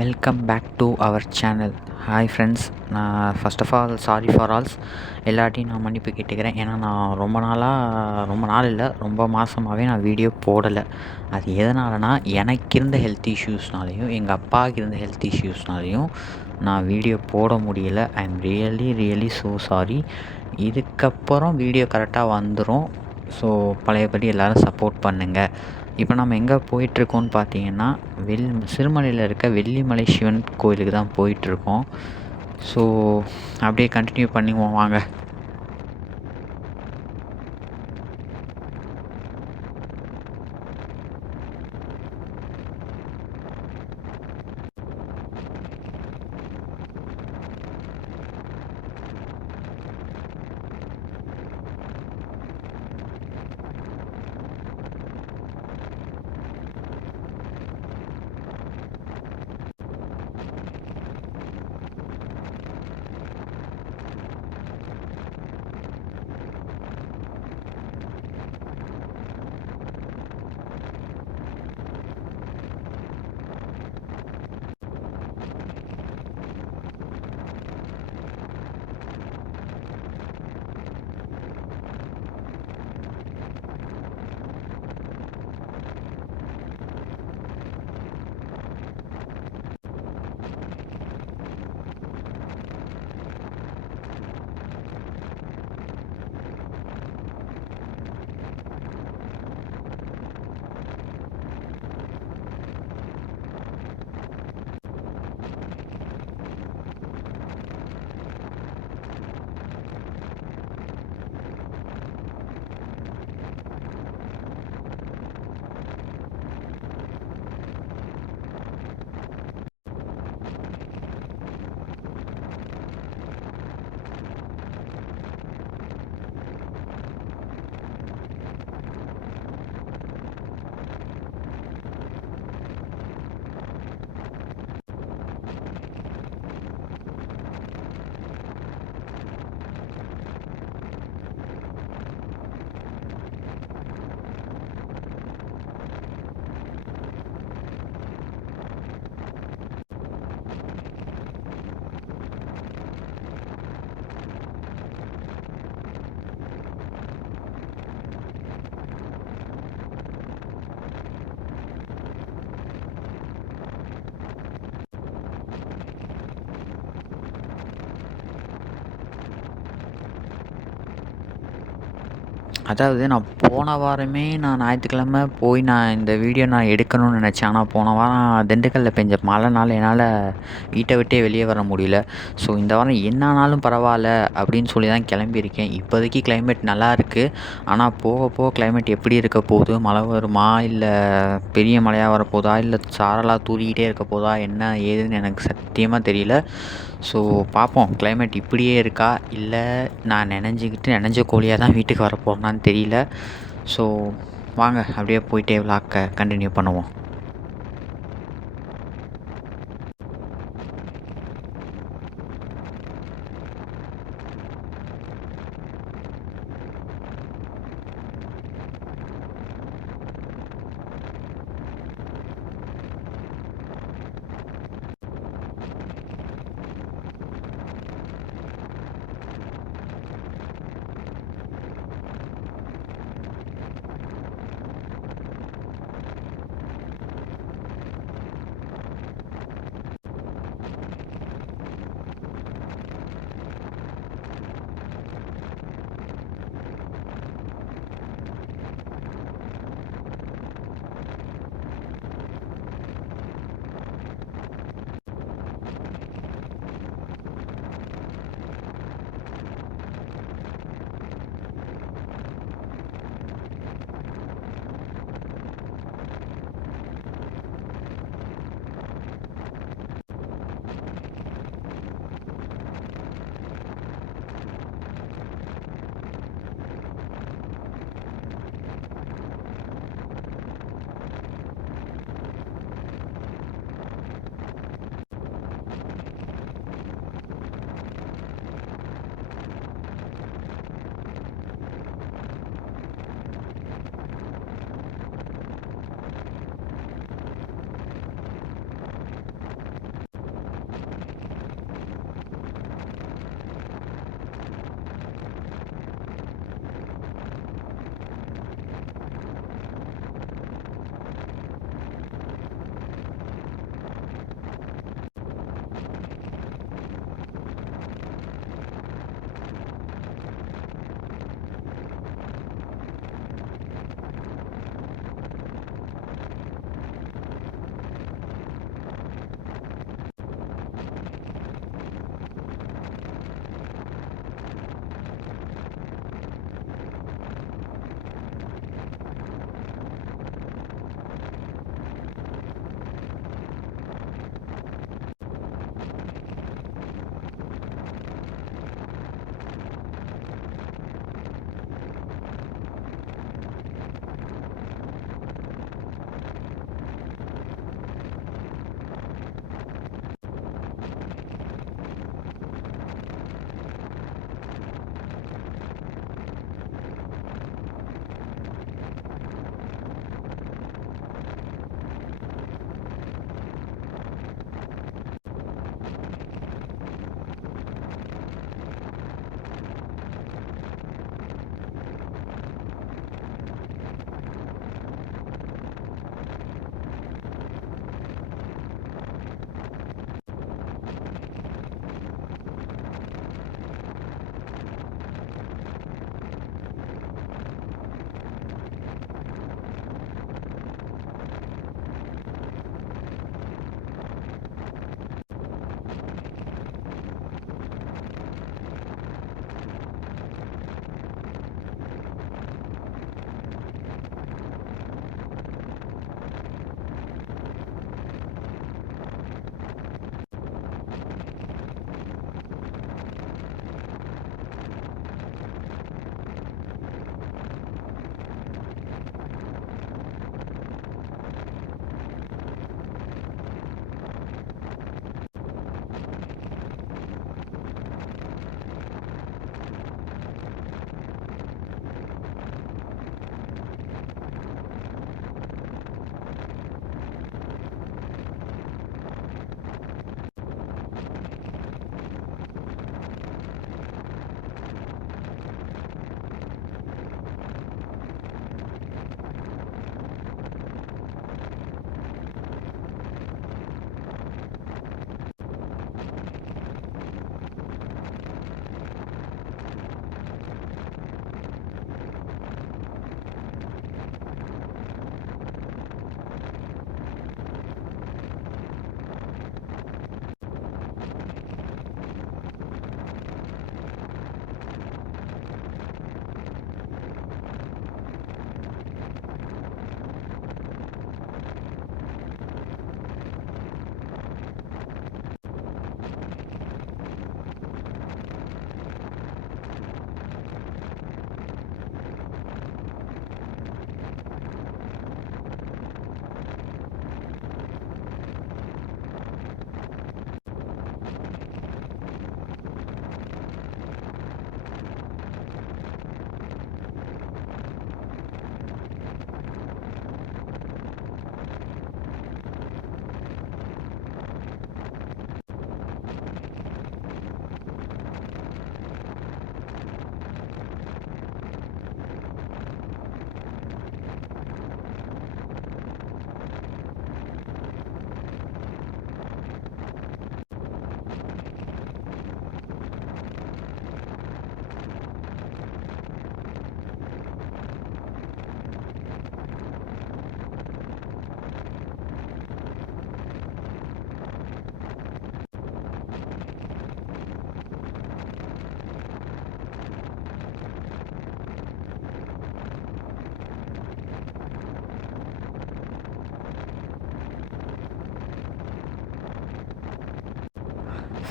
Welcome back to our channel. Hi friends, நான் first of all sorry for alls. எல்லாட்டையும் நான் மன்னிப்பு கேட்டுக்கிறேன். ஏன்னா நான் ரொம்ப நாள் இல்லை, ரொம்ப மாதமாகவே நான் வீடியோ போடலை. அது எதனாலனா, எனக்கு இருந்த ஹெல்த் இஷ்யூஸ்னாலையும் எங்கள் அப்பாவுக்கு இருந்த ஹெல்த் இஷ்யூஸ்னாலையும் நான் வீடியோ போட முடியல. I am really really so sorry. இதுக்கப்புறம் வீடியோ கரெக்டாக வந்துடும். ஸோ பழையபடி எல்லோரும் சப்போர்ட் பண்ணுங்கள். இப்போ நம்ம எங்கே போயிட்டுருக்கோம்னு பார்த்தீங்கன்னா, சிறுமலையில் இருக்க வெள்ளிமலை சிவன் கோயிலுக்கு தான் போயிட்டுருக்கோம். ஸோ அப்படியே கண்டினியூ பண்ணுவோம் வாங்க. அதாவது நான் போன வாரமே ஞாயிற்றுக்கிழமை போய் இந்த வீடியோ எடுக்கணும்னு நினச்சேன். ஆனால் போன வாரம் திண்டுக்கல்லில் பெஞ்ச மழைனால என்னால் வீட்டை விட்டே வெளியே வர முடியல. ஸோ இந்த வாரம் என்ன ஆனாலும் பரவாயில்ல அப்படின்னு சொல்லி தான் கிளம்பியிருக்கேன். இப்போதைக்கு கிளைமேட் நல்லா இருக்குது. ஆனால் போக போக கிளைமேட் எப்படி இருக்க போகுது, மழை வருமா, இல்லை பெரிய மழையாக வரப்போதா, இல்லை சாரலாக தூறிக்கிட்டே இருக்க போதா, என்ன ஏதுன்னு எனக்கு சத்தியமாக தெரியல. ஸோ பார்ப்போம், கிளைமேட் இப்படியே இருக்கா, இல்லை நான் நனைஞ்ச கோழியாக தான் வீட்டுக்கு வரப்போகிறேனான்னு தெரியல. ஸோ வாங்க அப்படியே போயிட்டே விளாக்க கண்டினியூ பண்ணுவோம்.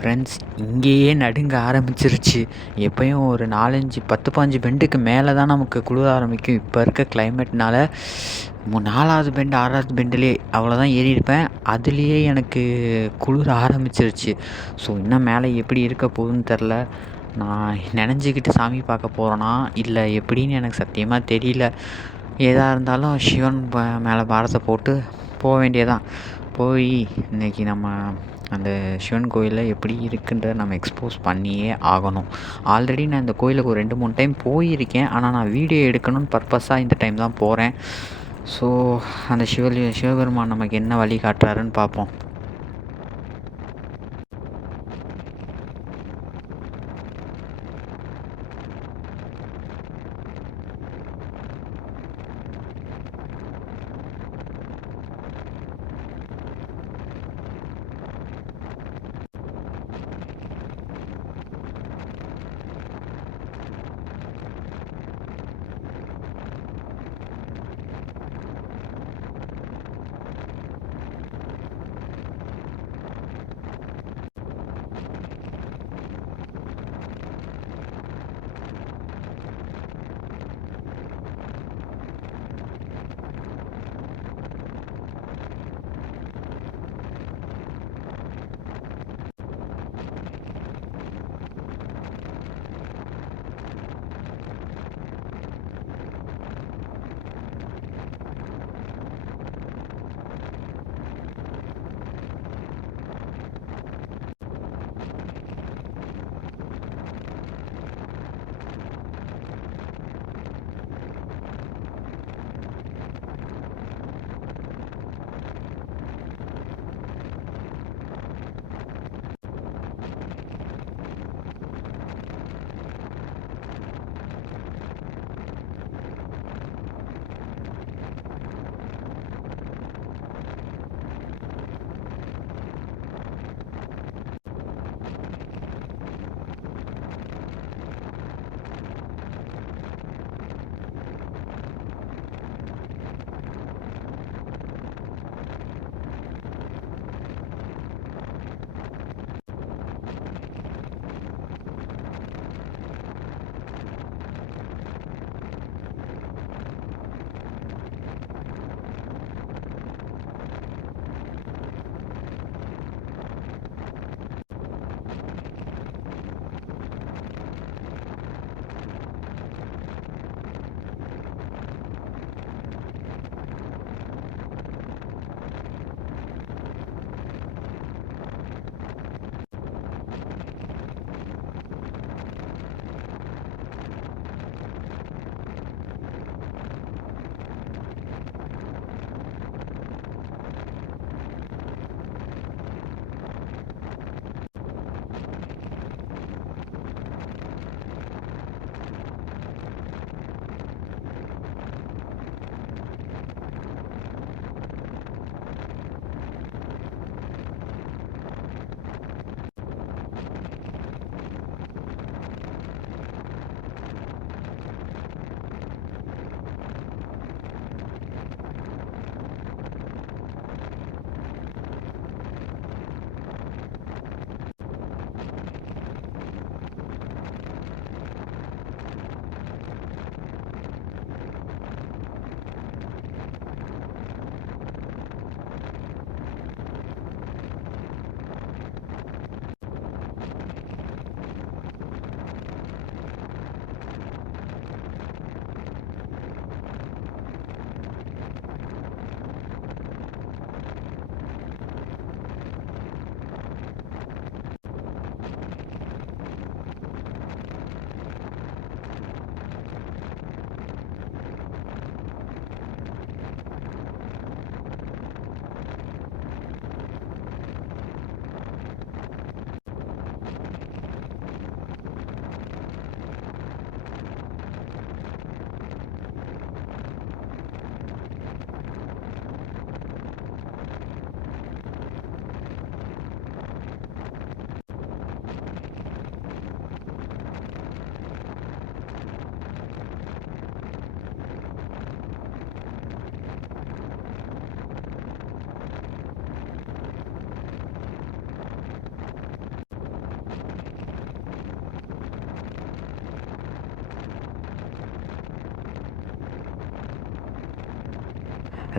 ஃப்ரெண்ட்ஸ் இங்கேயே நடுங்க ஆரம்பிச்சிருச்சு. எப்பயும் ஒரு 4, 5, 10, 15 பெண்டுக்கு மேலே தான் நமக்கு குளிர ஆரம்பிக்கும். இப்போ இருக்க கிளைமேட்னால 4வது பெண்டு 6வது பெண்டுலேயே அவ்வளோதான் ஏறியிருப்பேன். அதுலேயே எனக்கு குளிர ஆரம்பிச்சிருச்சு. ஸோ இன்னும் மேலே எப்படி இருக்க போகுதுன்னு தெரில. நான் நனைஞ்சிக்கிட்டு சாமி பார்க்க போகிறேனா இல்லை எப்படின்னு எனக்கு சத்தியமாக தெரியல. எதாக இருந்தாலும் சிவன் மேலே பாரத்தை போட்டு போக வேண்டியதான். போய் இன்றைக்கி நம்ம அந்த சிவன் கோயிலில் எப்படி இருக்குன்றத நம்ம எக்ஸ்போஸ் பண்ணியே ஆகணும். ஆல்ரெடி நான் இந்த கோயிலுக்கு ஒரு 2, 3 டைம் போயிருக்கேன். ஆனால் நான் வீடியோ எடுக்கணும்னு பர்பஸாக இந்த டைம் தான் போகிறேன். ஸோ அந்த சிவபெருமான் நமக்கு என்ன வழி காட்டுறாருன்னு பார்ப்போம்.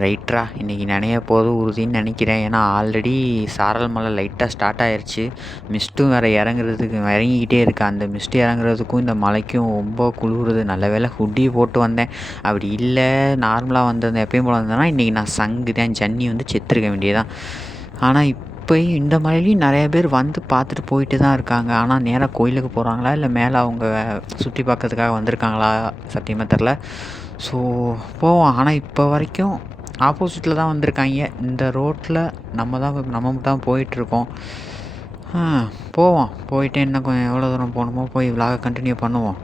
ரைட்ரா, இன்றைக்கி நனைய போது உறுதின்னு நினைக்கிறேன். ஏன்னா ஆல்ரெடி சாரல் மழை லைட்டாக ஸ்டார்ட் ஆயிடுச்சு. மிஸ்ட்டும் வேறு இறங்கிக்கிட்டே இருக்குது. அந்த மிஸ்ட்டு இறங்குறதுக்கும் இந்த மழைக்கும் ரொம்ப குளிருது. நல்ல வேளை ஹுட்டி போட்டு வந்தேன். அப்படி இல்லை, நார்மலாக வந்திருந்தேன் எப்பயும் போல் வந்தேன்னா இன்றைக்கி நான் சங்கு தான், ஜன்னி வந்து செத்துருக்க வேண்டியதான். ஆனால் இப்போயும் இந்த மழையிலையும் நிறைய பேர் வந்து பார்த்துட்டு போயிட்டு தான் இருக்காங்க. ஆனால் நேராக கோயிலுக்கு போகிறாங்களா இல்லை மேலே அவங்க சுற்றி பார்க்கறதுக்காக வந்திருக்காங்களா சத்தியமாக தெரில. ஸோ போவோம். ஆனால் இப்போ வரைக்கும் ஆப்போசிட்டில் தான் வந்திருக்காங்க. இந்த ரோட்டில் நம்ம தான் போயிட்டுருக்கோம். போவோம். போயிட்டு இன்னும் கொஞ்சம் எவ்வளோ தூரம் போகணுமோ போய் விலாகை கண்டினியூ பண்ணுவோம்.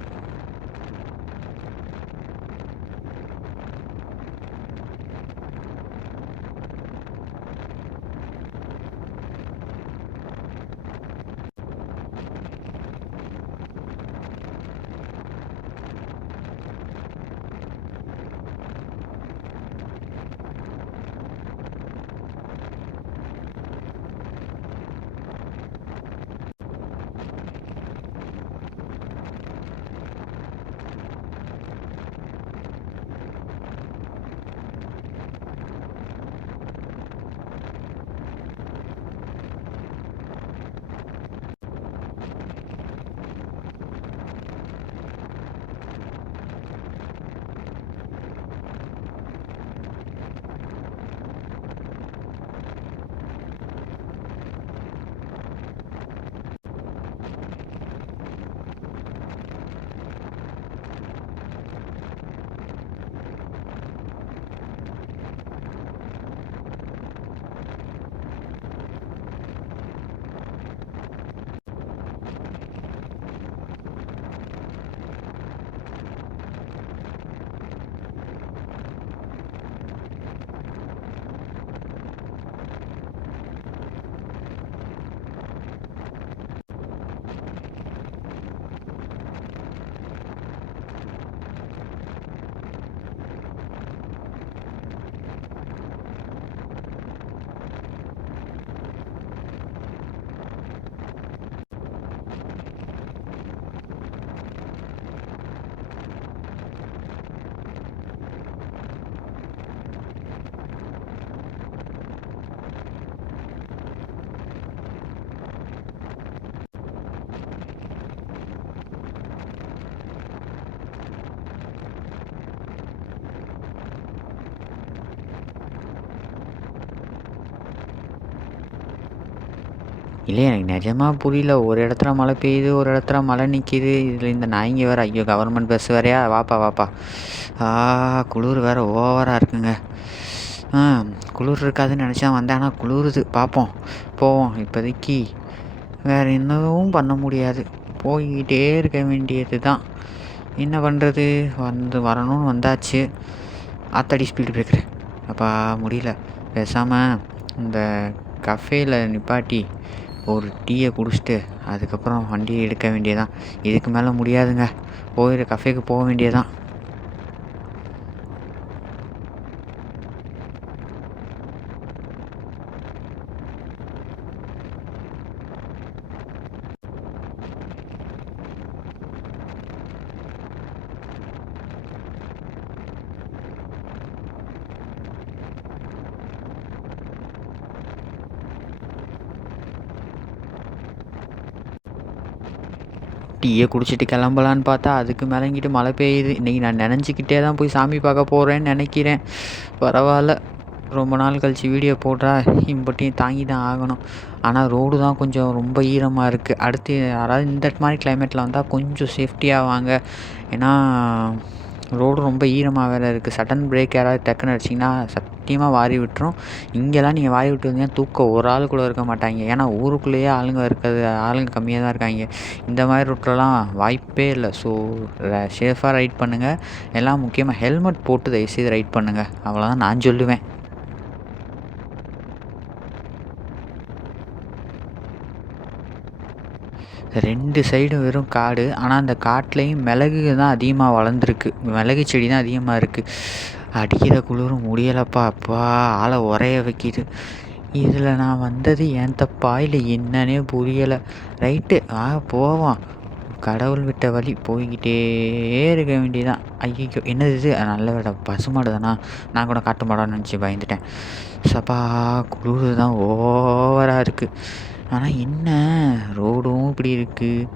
இல்லை, எனக்கு நிஜமாக புரியல. ஒரு இடத்துல மழை பெய்யுது, ஒரு இடத்துல மழை நிற்கிது. இதில் இந்த நாய்ங்க வேறு, ஐயோ கவர்மெண்ட் பஸ் வேறையா, வாப்பா. குளிர் வேறு ஓவராக இருக்குங்க. குளிர் இருக்காதுன்னு நினச்சா வந்தேன், ஆனால் குளிருது. பார்ப்போம், போவோம். இப்போதைக்கு வேறு என்னவும் பண்ண முடியாது, போய்கிட்டே இருக்க வேண்டியது தான். என்ன பண்ணுறது, வரணும்னு வந்தாச்சு. ஆத்தாடி ஸ்பீடு பிரேக்கரு, அப்பா முடியல. பேசாமல் இந்த கஃபேயில் நிப்பாட்டி ஒரு டீயை குடிச்சிட்டு அதுக்கப்புறம் வண்டியை எடுக்க வேண்டியதான். இதுக்கு மேலே முடியாதுங்க, கஃபேக்கு போக வேண்டியதான். டீயை குடிச்சிட்டு கிளம்பலான்னு பார்த்தா அதுக்கு மேலேங்கிட்டு மழை பெய்யுது. இன்றைக்கி நான் நினச்சிக்கிட்டே தான் போய் சாமி பார்க்க போகிறேன்னு நினைக்கிறேன். பரவாயில்ல, ரொம்ப நாள் கழித்து வீடியோ போட்டால் இம்பட்டையும் தாங்கி தான் ஆகணும். ஆனால் ரோடு தான் கொஞ்சம் ரொம்ப ஈரமாக இருக்குது. அடுத்து யாராவது இந்த மாதிரி கிளைமேட்டில் வந்தால் கொஞ்சம் சேஃப்டியாக வாங்க. ஏன்னா ரோடு ரொம்ப ஈரமாக வேறு இருக்குது. சடன் பிரேக் யாராவது டக்குன்னு அடிச்சிங்கன்னா சத்தியமாக வாரி விட்டுரும். இங்கெல்லாம் நீங்கள் வாரி விட்டு வந்தீங்கன்னா தூக்க ஒரு ஆள் கூட இருக்க மாட்டாங்க. ஏன்னா ஊருக்குள்ளேயே ஆளுங்க கம்மியாக தான் இருக்காங்க. இந்த மாதிரி ரூட்லலாம் வாய்ப்பே இல்லை. ஸோ சேஃபாக ரைட் பண்ணுங்கள். எல்லாம் முக்கியமாக ஹெல்மெட் போட்டு தயவுசெய்து ரைட் பண்ணுங்கள். அவ்வளோதான் நான் சொல்லுவேன். ரெண்டு சைடும் வெறும் காடு. ஆனால் அந்த காட்டுலேயும் மிளகு தான் அதிகமாக வளர்ந்துருக்கு. மிளகு செடி தான் அதிகமாக இருக்குது. அடிக்கிற குளிரும் முடியலப்பா, அப்பா ஆளை உரைய வைக்கிது. இதில் நான் வந்தது ஏன் தப்பா இல்லை என்னன்னே புரியலை. ரைட்டு போவோம். கடவுள் விட்ட வழி போய்க்கிட்டே இருக்க வேண்டியதான். ஐயையோ! என்னது இது? நல்ல வேளை பசுமாடு தானா? நான் கூட காட்டு மாடான்னு நினச்சி பயந்துட்டேன். சப்பா குளிரு தான் ஓவரா இருக்குது. ஆனால் என்ன ரோடும் இப்படி இருக்குது.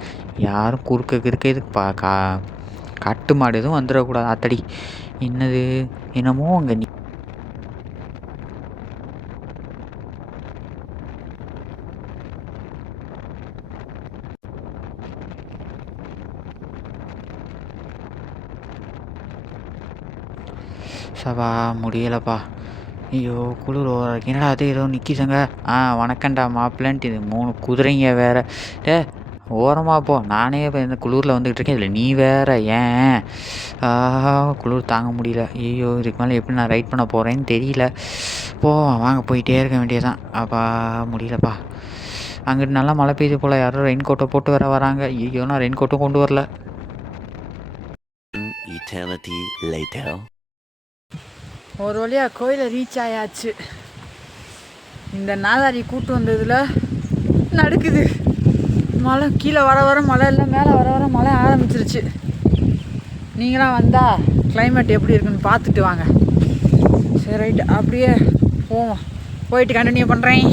யாரும் குறுக்க கிறுக்க இதுக்கு காட்டு மாடு எதுவும் வந்துடக்கூடாது. ஆத்தடி என்னது என்னமோ அங்கே சபா முடியலப்பா. ஐயோ குளிர் ஓவராக என்னடா அது ஏதோ நிற்கிதுங்க. வணக்கம்டா மாப்பிள்ளன்ட்டு இது 3 குதிரைங்க வேறு. ஓரமாக போ, நானே இப்போ இந்த குளிரில் வந்துக்கிட்டு இருக்கேன், இதில் நீ வேறு ஏன்? குளிர் தாங்க முடியல. ஐயோ இதுக்கு மேலே எப்படி நான் ரைட் பண்ண போகிறேன்னு தெரியல. வாங்க போயிட்டே இருக்க வேண்டியதான். அப்பா முடியலப்பா. அங்கிட்டு நல்லா மழை பெய்யுது போல், யாரும் ரெயின் கோட்டை போட்டு வேற வராங்க. ஐயோ நான் ரெயின் கோட்டும் கொண்டு வரல. ஒரு வழியாக கோயிலை ரீச் ஆயாச்சு. இந்த நாதாரி கூட்டு வந்ததில் நடக்குது. மழை கீழே வர வர மழை இல்லை, மேலே வர வர மழை ஆரம்பிச்சிருச்சு. நீங்களாம் வந்தால் கிளைமேட் எப்படி இருக்குன்னு பார்த்துட்டு வாங்க. சரி ரைட்டு, அப்படியே போவோம். போயிட்டு கண்டினியூ பண்ணுறேன்.